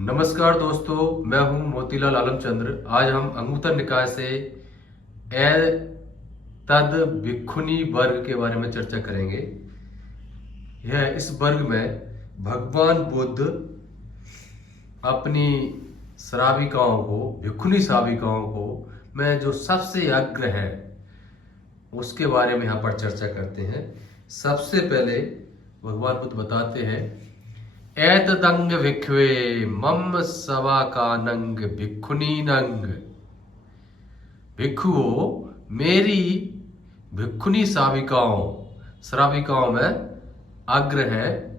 नमस्कार दोस्तों, मैं हूं मोतीलाल आलमचंद्र। आज हम अंगुत्तर निकाय से ए तद भिक्खुनी वर्ग के बारे में चर्चा करेंगे। इस वर्ग में भगवान बुद्ध अपनी श्राविकाओं को, भिक्खुनी श्राविकाओं को में जो सबसे अग्र है उसके बारे में यहाँ पर चर्चा करते हैं। सबसे पहले भगवान बुद्ध बताते हैं, एतदंग भिक्खवे मम सवाकानंग भिक्खुनी नंग। भिक्षुओं, मेरी भिक्खुनी श्राविकाओं में अग्र है।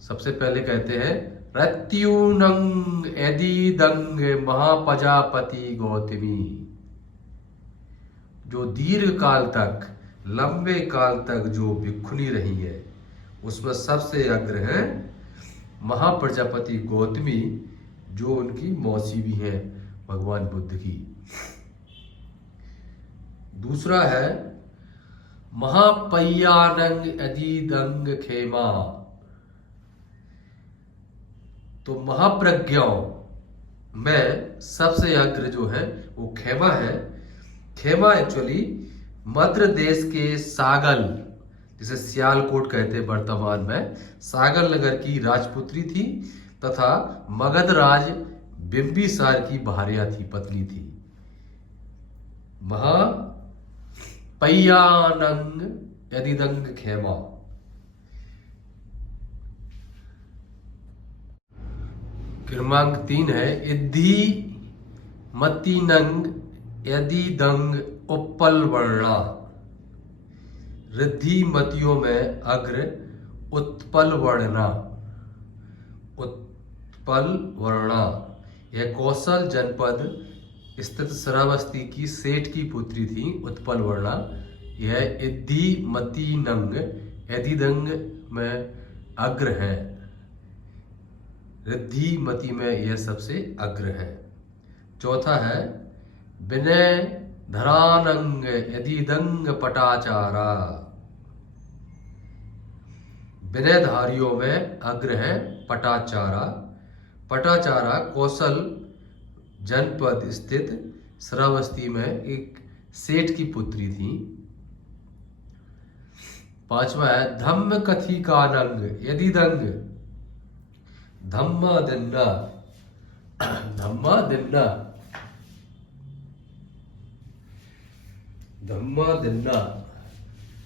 सबसे पहले कहते हैं, रत्युनंग एदिदंग महाप्रजापति गौतमी। जो दीर्घ काल तक, लंबे काल तक जो भिक्खुनी रही है उसमें सबसे अग्र है महाप्रजापति गौतमी, जो उनकी मौसी भी हैं भगवान बुद्ध की। दूसरा है महापय्यानंग अदिदंग खेमा। तो महाप्रज्ञाओं में सबसे अग्र जो है वो खेमा है। खेमा एक्चुअली मध्य देश के सागल, जिसे सियालकोट कहते हैं वर्तमान में, सागल नगर की राजपुत्री थी तथा मगध राज बिंबिसार की भार्या थी, पत्नी थी। महापय्यानंग अदिदंग खेमा। क्रमांक 3 है, इद्धि मतिनंग यदिदंग उपल वर्णा। रिद्धि मतियों में अग्र उत्पल वर्णा। उत्पल वर्णा यह कौशल जनपद स्थित श्रावस्ती की सेठ की पुत्री थी। उत्पल वर्णा यह इद्धि मति नंग यदिदंग में अग्र है। रिद्धि मति में यह सबसे अग्र है। चौथा है, विनय धरानंग यदिदंग पटाचारा। विनयधारियों में अग्र है पटाचारा। पटाचारा कौशल जनपद स्थित श्रावस्ती में एक सेठ की पुत्री थी। पांचवा है, धम्म कथिकानंग यदिदंग धम्मादिन्ना। धम्मादिन्ना धम्मादिन्ना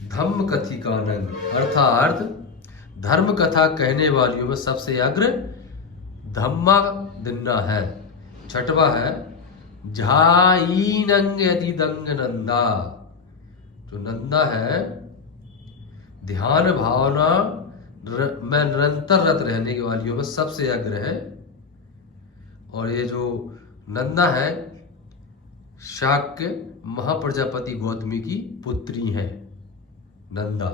धम्म कथिकानंग अर्थात धर्म कथा कहने वालियों में सबसे अग्र धम्मादिन्ना है। छठवा है, झायीनंग यदिदंग नंदा। जो नंदा है ध्यान भावना में निरंतर रत रहने वालियों में सबसे अग्र है। और ये जो नंदा है शाक्य महाप्रजापति गौतमी की पुत्री है नंदा।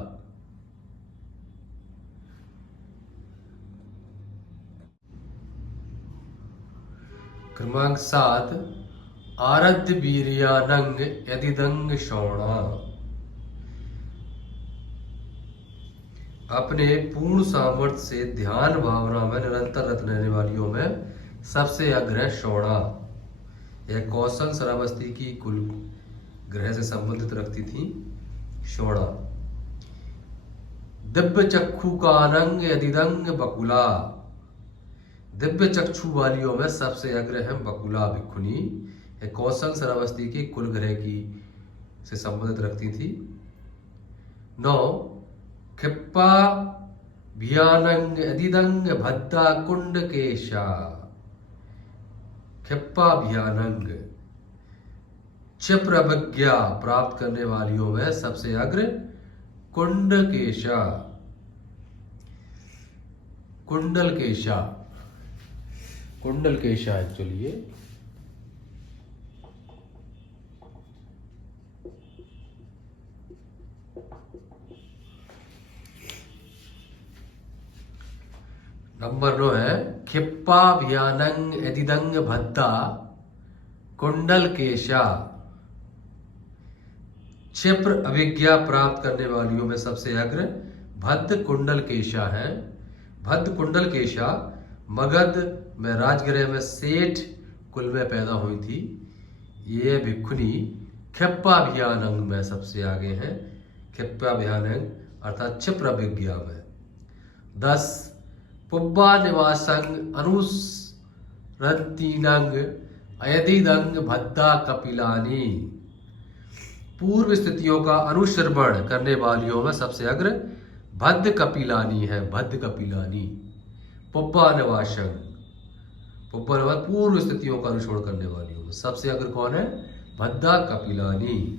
क्रमांक 7, आराध्य वीर्यानंग यदिदंग शौणा। अपने पूर्ण सामर्थ्य से ध्यान भावना में निरंतर रत रहने वालियों में सबसे अग्र है शौणा। यह कौशल श्रावस्ती की कुल ग्रह से संबंधित रखती थी शौणा। दिव्य चक्षु का अनंग यदिदंग बकुला। दिव्य चक्षु वालियों में सबसे अग्र है बकुला भिक्खुनी। यह कौशल श्रावस्ती की कुल ग्रह की से संबंधित रखती थी। 9, खिप्पा भियानंग यदिदंग भद्दा कुंड केशा। खिप्पा भियानंग क्षिप्र अभिज्ञा प्राप्त करने वालियों में सबसे अग्र कुंडकेशा। कुंडलकेशा कुंडलकेशा एक्चुअली ये नंबर 9 है, खिप्पा भियानंग यदिदंग भद्दा कुंडलकेशा। क्षिप्र अभिज्ञा प्राप्त करने वालियों में सबसे अग्र भद्द कुंडलकेशा है। भद्द कुंडलकेशा मगध में राजगृह में सेठ कुल में पैदा हुई थी। ये भिक्षुनी क्षिप्राभियानंग में सबसे आगे हैं। क्षिप्राभियानंग अर्थात क्षिप्र विज्ञा में। 10 पुब्बा निवासंग अनुसरंतीनंग अयदिदंग भद्दा कपिलानी। पूर्व स्थितियों का अनुश्रवण करने वालियों में सबसे अग्र भद्द कपिलानी है। भद्द कपिलानी। पुब्बा निवासंग, पुब्बा निवास पूर्व स्थितियों का अनुसरण करने वालियों में सबसे अग्र कौन है? भद्दा कपिलानी।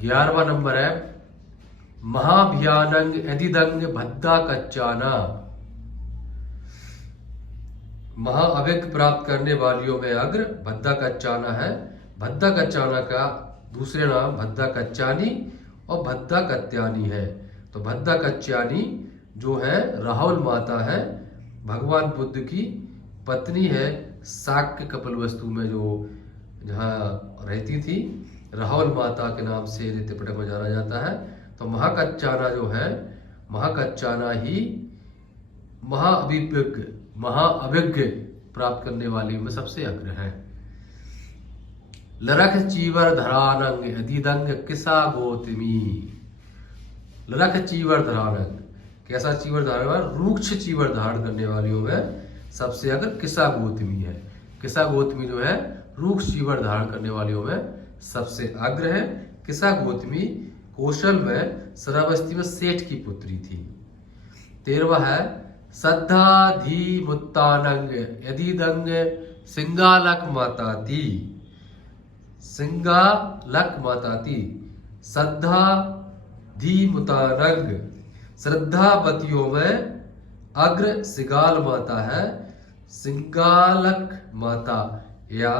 11वां नंबर है महाभियानंग यदिदंग भद्दा कच्चाना। महाअभिज्ञ प्राप्त करने वालियों में अग्र भद्दा कच्चाना है। भद्दा कच्चाना का दूसरे नाम भद्दा कच्चानी और भद्दा कत्यानी है। तो भद्दा कच्चानी जो है राहुल माता है, भगवान बुद्ध की पत्नी है। शाक्य कपिलवस्तु में जो जहाँ रहती थी, राहुल माता के नाम से त्रिपिटक में जाना जाता है। तो महाकच्चाना जो है, महाकच्चाना ही महाअभिज्ञ प्राप्त करने वाली में सबसे अग्र है। लरख चीवर धरानंग यदिदंग किसा गौतमी। लरख चीवर धरानंग, कैसा चीवर धारण? रूक्ष चीवर धारण करने वालियों में सबसे अग्र किसा गौतमी है। किसा गौतमी जो है रूक्ष चीवर धारण करने वालियों में सबसे अग्र है। किसा गौतमी कौशल में श्रावस्ती में सेठ की पुत्री थी। 13वां है सद्धा मुत्तानंग यदिदंग सिंगालक माताती। सिंगालक माताती। सद्धा मुत्तानंग श्रद्धावतियों में अग्र सिगाल माता है। सिंगालक माता या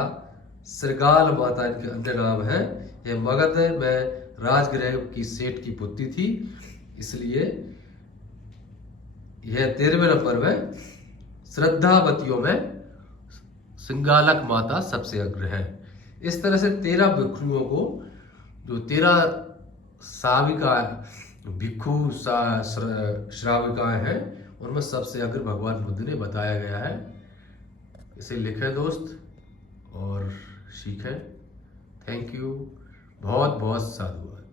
श्रृगाल माता इनके अन्य नाम है। यह मगध में राजगृह की सेठ की पुत्री थी, इसलिए यह 13वें नंबर में श्रद्धावतियों में सिंगालक माता सबसे अग्र है। इस तरह से 13 भिक्षुओं को, जो 13 साविका भिक्षु श्राविकाएं हैं, उनमें सबसे अग्र भगवान बुद्ध ने बताया गया है। इसे लिखें दोस्त और सीखें। Thank you. बहुत बहुत साधुवाद।